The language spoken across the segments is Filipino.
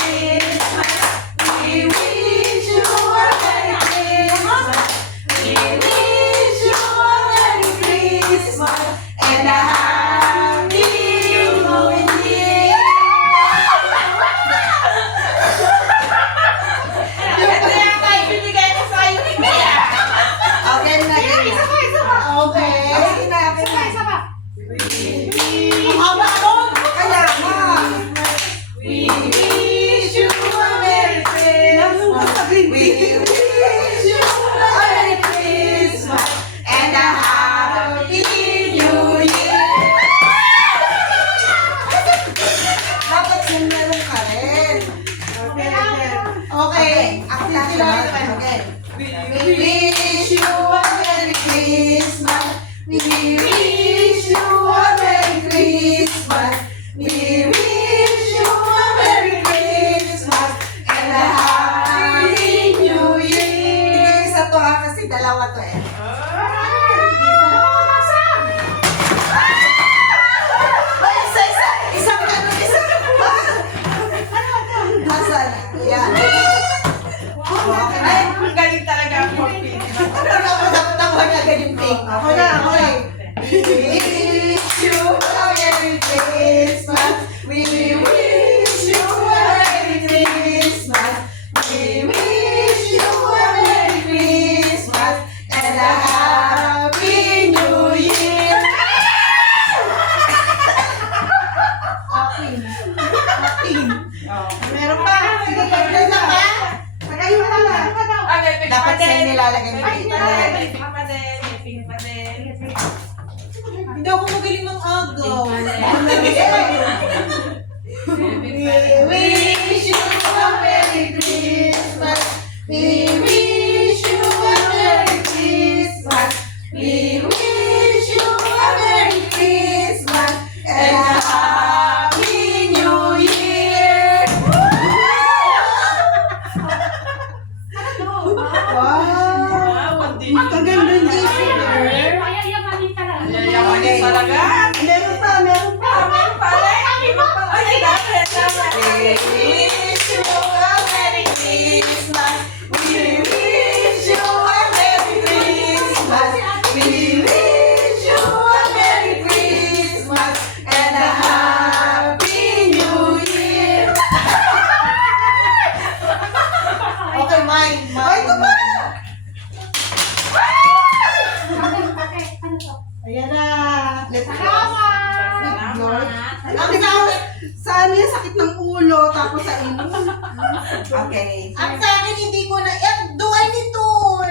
Christmas. We wish you a Merry Christmas. We wish you a Merry Christmas and a Happy New Year. Ito yung kayo binigay ko sa'yo ni Mia. Okay na, ganyan. Okay. Ay, isa pa. Ang haba nun. Kaya nga. We wish you a Merry Christmas. We wish you a Merry Christmas and a Happy New Year. Dapat yung meron ka rin. Okay. Ako na sila. Okay. We wish you a Merry Christmas. We wish you a Merry Christmas. We wish you a Merry Christmas and a Happy New Year. Isa to ha, kasi dalawa to eh. Ay, isa. Isang ganun, isang Nasaan? Yan. Ay, ang galing talaga ako. Dapat agad yung pink. Ako na. We wish you a Merry Christmas. We wish you a Merry Christmas. We wish you a Merry Christmas and a Happy New Year. Happy. Meron pa. Sige, meron pa. Pagkayo na lang. Dapat sa'yo nilalagay mo dito. Hindi ako magaling mag-agaw. We wish you a Merry Christmas. We wish you a Merry Christmas. We wish you a Merry Christmas and a Happy New Year. Wow! Ang ganda niya. Okay. Meron pa. We wish you a Merry Christmas. We wish you a Merry Christmas. We wish you a Merry Christmas and a Happy New Year. Okay, mine. Ito ba? Ayan na. Let's go. Sa ano yung sakit ng ulo, tapos sa ino. Okay. Ang sa akin, hindi ko na, do I need to,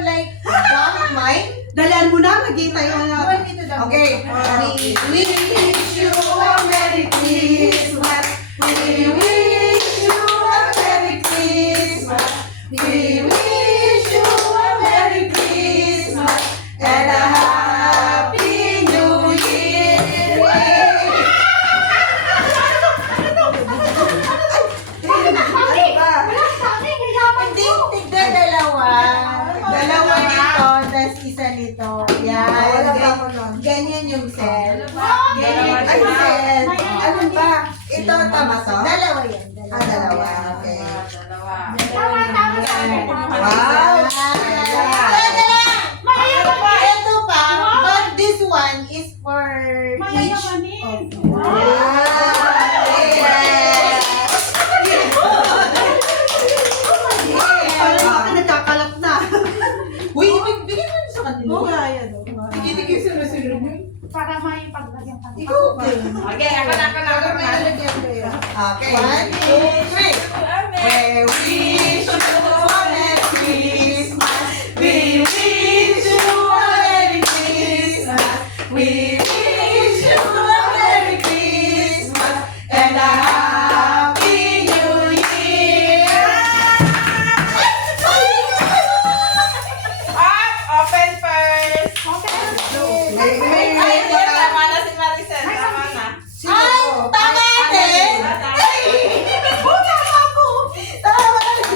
like, gamit mine? Dalaan mo na, nag-iitay ko na. Okay. We wish you a Merry Christmas. We wish you a Merry Christmas. We wish you a Merry Christmas and a Happy New Year. Hindi, tigda dalawa. Dalawa nito, tas isa nito. Yan. Ganyan yung set. Ganyan yung set. Ano ba? Ito, tama to? Dalawa yan. Dalawa. Okay. Wow! Ito pa, but this one is for each of you. Nagkakalap na. Uy, bigyan mo sa kanila. Oo, kaya no. Tigil-tigil sunod-sunod yun. Para may paglagyan ka. Ikaw din. Okay, ako na. Okay, 1, 2, 3. We wish you a Merry Christmas. We wish you a Merry Christmas. We wish you a Merry Christmas and a Happy New Year. Open first. Ay, tama na si Maricel. Tama na. Ay, tama din. Ay, tama ako. Tama na.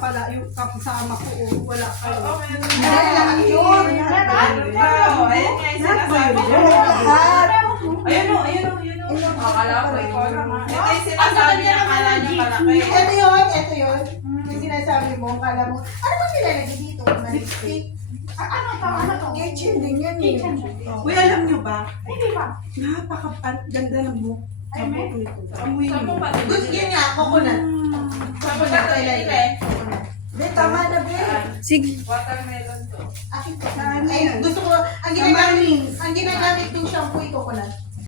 pala yung kasama ko. Wala kayo. Oo, meron. Ay, lahat yun. Ayan nga yung sinasabi ko. Lahat. Ayun o, ayun o, ayun o. Akala ko, ikaw lang ha. Ito yung sinasabi niya, akala niya malaki. Ito yun, ito yun. Yung sinasabi mo, kala mo, ano ba nilalagay dito? Lipstick? Ano to? Ano to? Kitchen din yan eh. Kitchen. Uy, alam nyo ba? Hindi ba? Napaka-ganda ng buhok. Ay, may? Amoy Saan mo mo. ba? Gusto yun nga, coconut. Saan mo ba ito ilagay? Be, tama na, be. Sige. Watermelon to. Ay, gusto ko, ang ginagamit yung shampoo ay coconut.